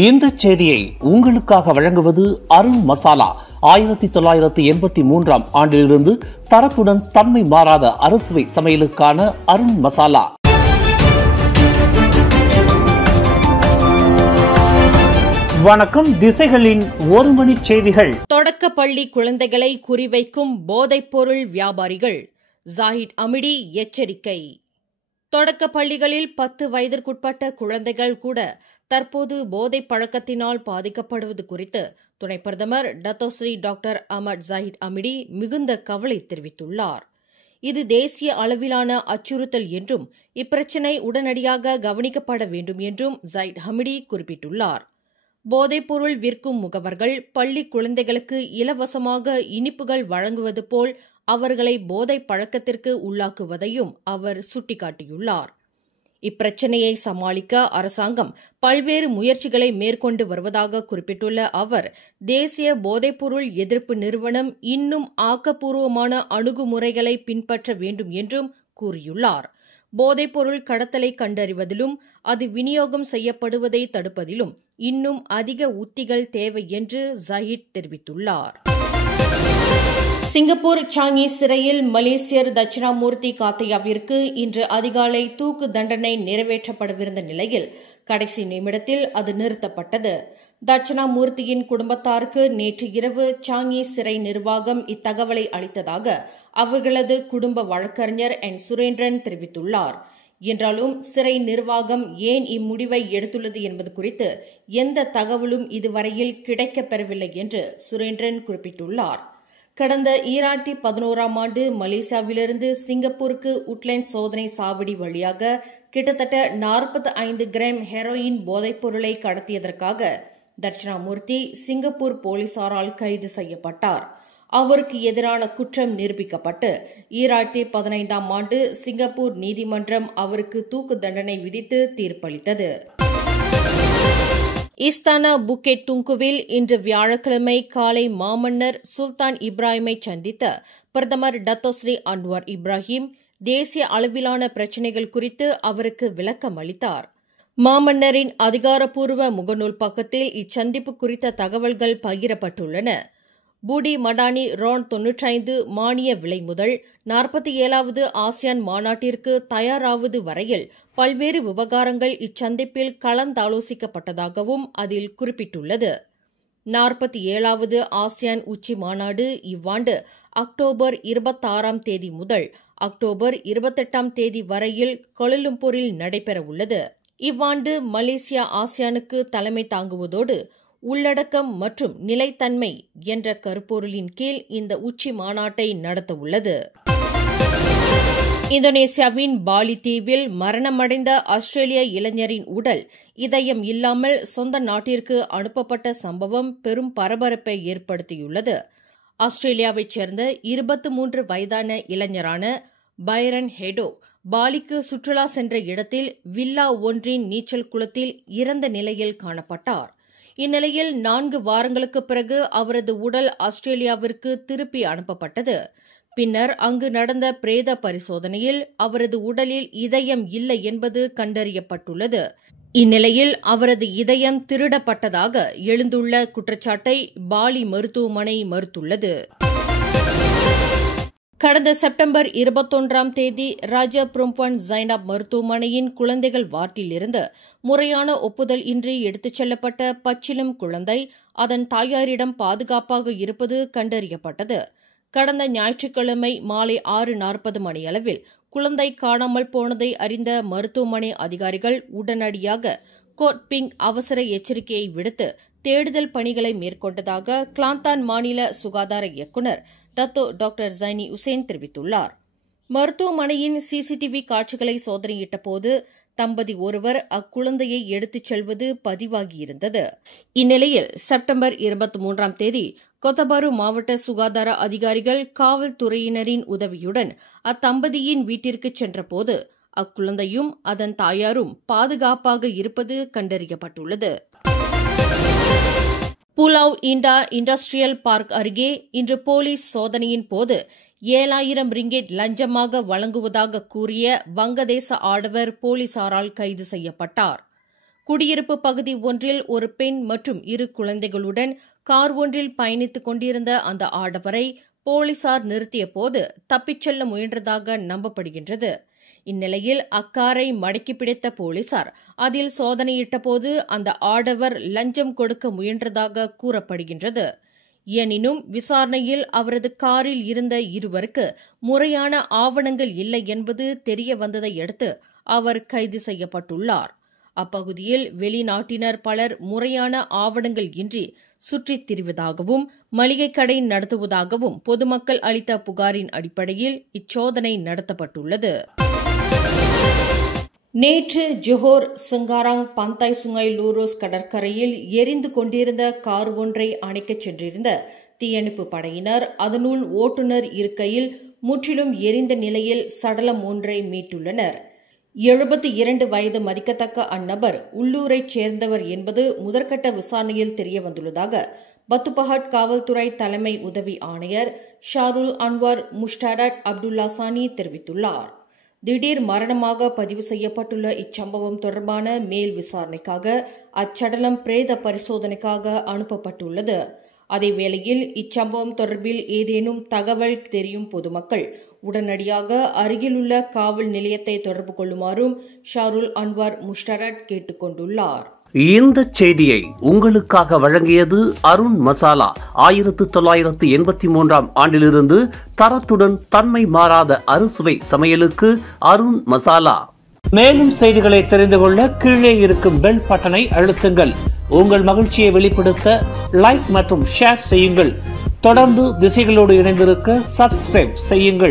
இந்த செய்தியை உங்களுக்காக வழங்குவது அருண் மசாலா. 1983 ஆண்டிலிருந்து தரத்துடன் தன்மை மாறாத அறுசுவை சமையலுக்கான அருண் மசாலா. வணக்கம். திசைகளின் ஒரு மணி செய்திகள். தொடக்க பள்ளி குழந்தைகளை குறிவைக்கும் போதைப்பொருள் வியாபாரிகள். ஜாஹிட் அமிடி எச்சரிக்கை. தொடக்க பள்ளிகளில் 10 வயதிற்குட்பட்ட குழந்தைகள் கூட தற்போது போதைப் பழக்கத்தினால் பாதிக்கப்படுவது குறித்து துணை பிரதமர் Datuk Seri doctor Ahmad Zahid Hamidi மிகுந்த கவலை தெரிவித்துள்ளார். இது தேசிய அளவிலான அச்சுறுத்தல் என்றும் இப்பிரச்சினை உடனடியாக கவனிக்கப்பட வேண்டும் என்றும் ஜாஹிட் அமிடி குறிப்பிட்டுள்ளார். போதைப்பொருள் விற்கும் முகவர்கள் பள்ளி குழந்தைகளுக்கு இலவசமாக இனிப்புகள் வழங்குவது போல் அவர்களை போதைப் பழக்கத்திற்கு உள்ளாக்குவதையும் அவர் சுட்டிக்காட்டியுள்ளார். இப்பிரச்சினையை சமாளிக்க அரசாங்கம் பல்வேறு முயற்சிகளை மேற்கொண்டு வருவதாக குறிப்பிட்டுள்ள அவர், தேசிய போதைப்பொருள் எதிர்ப்பு நிறுவனம் இன்னும் ஆக்கப்பூர்வமான அணுகுமுறைகளை பின்பற்ற வேண்டும் என்றும் கூறியுள்ளார். போதைப்பொருள் கடத்தலை கண்டறிவதிலும் அது விநியோகம் செய்யப்படுவதை தடுப்பதிலும் இன்னும் அதிக உத்திகள் தேவை என்று ஜாஹிட் தெரிவித்துள்ளார். சிங்கப்பூர் சாங்கி சிறையில் மலேசியர் தட்சிணாமூர்த்தி காத்தையாவிற்கு இன்று அதிகாலை தூக்கு தண்டனை நிறைவேற்றப்படவிருந்த நிலையில் கடைசி நிமிடத்தில் அது நிறுத்தப்பட்டது. தட்சிணாமூர்த்தியின் குடும்பத்தாருக்கு நேற்று இரவு சாங்கி சிறை நிர்வாகம் இத்தகவலை அளித்ததாக அவர்களது குடும்ப வழக்கறிஞர் என் சுரேந்திரன் தெரிவித்துள்ளார். என்றாலும் சிறை நிர்வாகம் ஏன் இம்முடிவை எடுத்துள்ளது என்பது குறித்து எந்த தகவலும் இதுவரையில் கிடைக்கப்பெறவில்லை என்று சுரேந்திரன் குறிப்பிட்டுள்ளார். கடந்த 2011ஆம் ஆண்டு மலேசியாவிலிருந்து சிங்கப்பூருக்கு உட்லேண்ட் சோதனை சாவடி வழியாக கிட்டத்தட்ட 45 கிராம் ஹெரோயின் போதைப்பொருளை கடத்தியதற்காக தட்சிணாமூர்த்தி சிங்கப்பூர் போலீசாரால் கைது செய்யப்பட்டார். அவருக்கு எதிரான குற்றம் நிரூபிக்கப்பட்டு 2015ஆம் ஆண்டு சிங்கப்பூர் நீதிமன்றம் அவருக்கு தூக்கு தண்டனை விதித்து தீர்ப்பளித்தது. இஸ்தானா புக்கெட் துங்குவில் இன்று வியாழக்கிழமை காலை மாமன்னர் சுல்தான் இப்ராஹிமை சந்தித்த பிரதமர் டத்தோஸ்ரீ அன்வார் இப்ராஹிம் தேசிய அளவிலான பிரச்சினைகள் குறித்து அவருக்கு விளக்கம் அளித்தார். மாமன்னரின் அதிகாரப்பூர்வ முகநூல் பக்கத்தில் இச்சந்திப்பு குறித்த தகவல்கள் பகிரப்பட்டுள்ளன. பூடி மடானி ரோன் 95 மானிய விலை முதல் 47வது ஆசியான் மாநாட்டிற்கு தயாராவது வரையில் பல்வேறு விவகாரங்கள் இச்சந்திப்பில் கலந்தாலோசிக்கப்பட்டதாகவும் அதில் குறிப்பிட்டுள்ளது. 47வது ஆசியான் உச்சி மாநாடு இவ்வாண்டு அக்டோபர் 26ஆம் தேதி முதல் அக்டோபர் 28ஆம் தேதி வரையில் கோலாலம்பூரில் நடைபெறவுள்ளது. இவ்வாண்டு மலேசியா ஆசியானுக்கு தலைமை தாங்குவதோடு உள்ளடக்கம் மற்றும் நிலைத்தன்மை என்ற கருப்பொருளின் கீழ் இந்த உச்சி மாநாட்டை நடத்தவுள்ளது. இந்தோனேசியாவின் பாலி தீவில் மரணமடைந்த ஆஸ்திரேலிய இளைஞரின் உடல் இதயம் இல்லாமல் சொந்த நாட்டிற்கு அனுப்பப்பட்ட சம்பவம் பெரும் பரபரப்பை ஏற்படுத்தியுள்ளது. ஆஸ்திரேலியாவைச் சேர்ந்த 23 வயதான இளைஞரான பைரன் ஹெடோ பாலிக்கு சுற்றுலா சென்ற இடத்தில் வில்லா ஒன்றின் நீச்சல் குளத்தில் இறந்த நிலையில் காணப்பட்டார். இந்நிலையில் 4 வாரங்களுக்கு பிறகு அவரது உடல் ஆஸ்திரேலியாவிற்கு திருப்பி அனுப்பப்பட்டது. பின்னர் அங்கு நடந்த பிரேத பரிசோதனையில் அவரது உடலில் இதயம் இல்லை என்பது கண்டறியப்பட்டுள்ளது. இந்நிலையில் அவரது இதயம் திருடப்பட்டதாக எழுந்துள்ள குற்றச்சாட்டை பாலி மருத்துவமனை மறுத்துள்ளது. கடந்த செப்டம்பர் 21ஆம் தேதி ராஜா புரம்பான் ஜைனாப் மருத்துவமனையின் குழந்தைகள் வார்டிலிருந்து முறையான ஒப்புதல் இன்றி எடுத்துச் செல்லப்பட்ட பச்சிளம் குழந்தை அதன் தாயாரிடம் பாதுகாப்பாக இருப்பது கண்டறியப்பட்டது. கடந்த ஞாயிற்றுக்கிழமை மாலை 6:40 மணியளவில் குழந்தை காணாமல் போனதை அறிந்த மருத்துவமனை அதிகாரிகள் உடனடியாக கோட் பிங்க் அவசர எச்சரிக்கையை விடுத்து தேடுதல் பணிகளை மேற்கொண்டதாக கிளாந்தான் மாநில சுகாதார இயக்குநர் டத்தோ டாக்டர் ஜைனி உசேன் தெரிவித்துள்ளார். மருத்துவமனையின் சிசிடிவி காட்சிகளை சோதனையிட்ட போது தம்பதி ஒருவர் அக்குழந்தையை எடுத்துச் செல்வது பதிவாகியிருந்தது. இந்நிலையில் செப்டம்பர் 23ஆம் தேதி கொத்தபாரு மாவட்ட சுகாதார அதிகாரிகள் காவல்துறையினரின் உதவியுடன் அத்தம்பதியின் வீட்டிற்கு சென்றபோது அக்குழந்தையும் அதன் தாயாரும் பாதுகாப்பாக இருப்பது கண்டறியப்பட்டுள்ளது. புலாவ் இண்டா இண்டஸ்ட்ரியல் பார்க் அருகே இன்று போலீஸ் சோதனையின் போது 7000 ரிங்கெட் லஞ்சமாக வழங்குவதாக கூறிய வங்கதேச ஆடவர் போலீசாரால் கைது செய்யப்பட்டார். குடியிருப்பு பகுதி ஒன்றில் ஒரு பெண் மற்றும் 2 குழந்தைகளுடன் கார் ஒன்றில் பயணித்துக் கொண்டிருந்த அந்த ஆடவரை போலீசார் நிறுத்தியபோது தப்பிச் செல்ல முயன்றதாக நம்பப்படுகின்றது. இந்நிலையில் அக்காரை மடக்கி பிடித்த போலீசார் அதில் சோதனையிட்டபோது அந்த ஆடவர் லஞ்சம் கொடுக்க முயன்றதாக கூறப்படுகின்றது. எனினும் விசாரணையில் அவரது காரில் இருந்த இருவருக்கு முறையான ஆவணங்கள் இல்லை என்பது தெரிய வந்ததை அடுத்து அவர் கைது செய்யப்பட்டுள்ளார். அப்பகுதியில் வெளிநாட்டினர் பலர் முறையான ஆவணங்கள் இன்றி சுற்றித் திரிவதாகவும் மளிகை கடை நடத்துவதாகவும் பொதுமக்கள் அளித்த புகாரின் அடிப்படையில் இச்சோதனை நடத்தப்பட்டுள்ளது. நேற்று ஜோஹர் சிங்காராங் பந்தாய் சுங்கை லூரோஸ் கடற்கரையில் எரிந்து கொண்டிருந்த கார் ஒன்றை அணைக்கச் சென்றிருந்த தீயணைப்பு படையினர் அதனுள் ஓட்டுநர் இருக்கையில் முற்றிலும் எரிந்த நிலையில் சடலம் ஒன்றை மீட்டுள்ளனர். 72 வயது மதிக்கத்தக்க அந்நபர் உள்ளூரைச் சேர்ந்தவர் என்பது முதற்கட்ட விசாரணையில் தெரியவந்துள்ளதாக பத்துபஹட் காவல்துறை தலைமை உதவி ஆணையர் ஷாருல் அன்வார் முஷ்டாரட் அப்துல்லா சானி தெரிவித்துள்ளார். திடீர் மரணமாக பதிவு செய்யப்பட்டுள்ள இச்சம்பவம் தொடர்பான மேல் விசாரணைக்காக அச்சடலம் பிரேத பரிசோதனைக்காக அனுப்பப்பட்டுள்ளது. அதேவேளையில் இச்சம்பவம் தொடர்பில் ஏதேனும் தகவல் தெரியும் பொதுமக்கள் உடனடியாக அருகிலுள்ள காவல் நிலையத்தை தொடர்பு கொள்ளுமாறும் ஷாருல் அன்வார் முஷ்டாரட் கேட்டுக் கொண்டுள்ளார். இந்த செய்தியை உங்களுக்காக வழங்கியது அருண் மசாலா. 1983ஆம் ஆண்டிலிருந்து தரத்துடன் தன்மை மாறாத அறுசுவை சமையலுக்கு அருண் மசாலா. மேலும் செய்திகளை தெரிந்து கொள்ள கீழே இருக்கும் பெல் பட்டனை அழுத்துங்கள். உங்கள் மகிழ்ச்சியை வெளிப்படுத்த லைக் மற்றும் ஷேர் செய்யுங்கள். தொடர்ந்து திசைகளோடு இணைந்திருக்க சப்ஸ்கிரைப் செய்யுங்கள்.